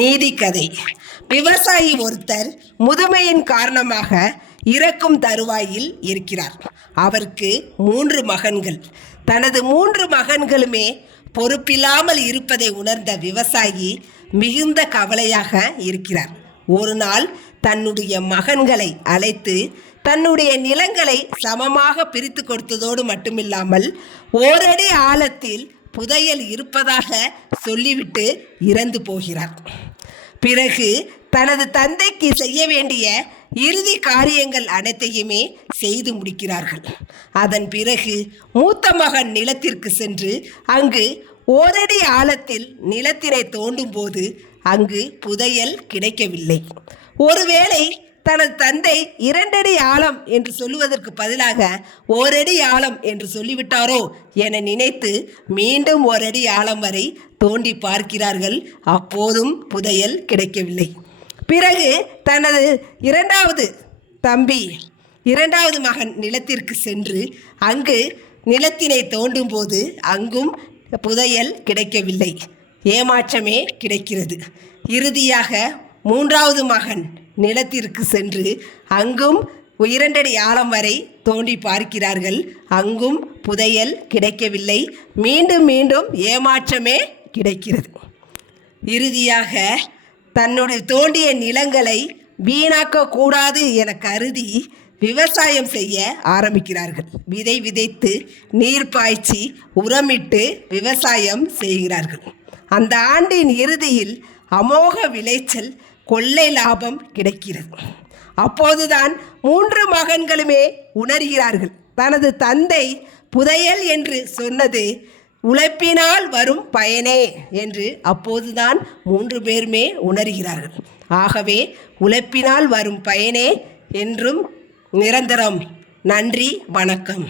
நீதிக்கதை. விவசாயி ஒருத்தர் முதுமையின் காரணமாக இறக்கும் தருவாயில் இருக்கிறார். அவருக்கு 3 மகன்கள். தனது 3 மகன்களுமே பொறுப்பில்லாமல் இருப்பதை உணர்ந்த விவசாயி மிகுந்த கவலையாக இருக்கிறார். ஒரு நாள் தன்னுடைய மகன்களை அழைத்து தன்னுடைய நிலங்களை சமமாக பிரித்து கொடுத்ததோடு மட்டுமில்லாமல் ஓரடி ஆழத்தில் புதையல் இருப்பதாக சொல்லிவிட்டு இறந்து போகிறார். பிறகு தனது தந்தைக்கு செய்ய வேண்டிய இறுதி காரியங்கள் அனைத்தையுமே செய்து முடிக்கிறார்கள். அதன் பிறகு மூத்த மகன் நிலத்திற்கு சென்று அங்கு ஓரடி ஆழத்தில் நிலத்தினை தோண்டும் போது அங்கு புதையல் கிடைக்கவில்லை. ஒருவேளை தனது தந்தை 2 அடி ஆழம் என்று சொல்லுவதற்கு பதிலாக ஓரடி ஆழம் என்று சொல்லிவிட்டாரோ என நினைத்து மீண்டும் ஓரடி ஆழம் வரை தோண்டி பார்க்கிறார்கள். அப்போதும் புதையல் கிடைக்கவில்லை. பிறகு தனது 2வது தம்பி 2வது மகன் நிலத்திற்கு சென்று அங்கு நிலத்தினை தோண்டும் போது அங்கும் புதையல் கிடைக்கவில்லை. ஏமாற்றமே கிடைக்கிறது. இறுதியாக 3வது மகன் நிலத்திற்கு சென்று அங்கும் 2 அடி ஆழம் வரை தோண்டி பார்க்கிறார்கள். அங்கும் புதையல் கிடைக்கவில்லை. மீண்டும் மீண்டும் ஏமாற்றமே கிடைக்கிறது. இறுதியாக தன்னுடைய தோண்டிய நிலங்களை வீணாக்க கூடாது என கருதி விவசாயம் செய்ய ஆரம்பிக்கிறார்கள். விதை விதைத்து நீர் பாய்ச்சி உரமிட்டு விவசாயம் செய்கிறார்கள். அந்த ஆண்டின் இறுதியில் அமோக விளைச்சல், கொள்ளை லாபம் கிடைக்கிறது. அப்போதுதான் 3 மகன்களுமே உணர்கிறார்கள், தனது தந்தை புதையல் என்று சொன்னது உழைப்பினால் வரும் பயனே என்று. அப்போதுதான் 3 பேருமே உணர்கிறார்கள். ஆகவே உழைப்பினால் வரும் பயனே என்றும் நிரந்தரம். நன்றி, வணக்கம்.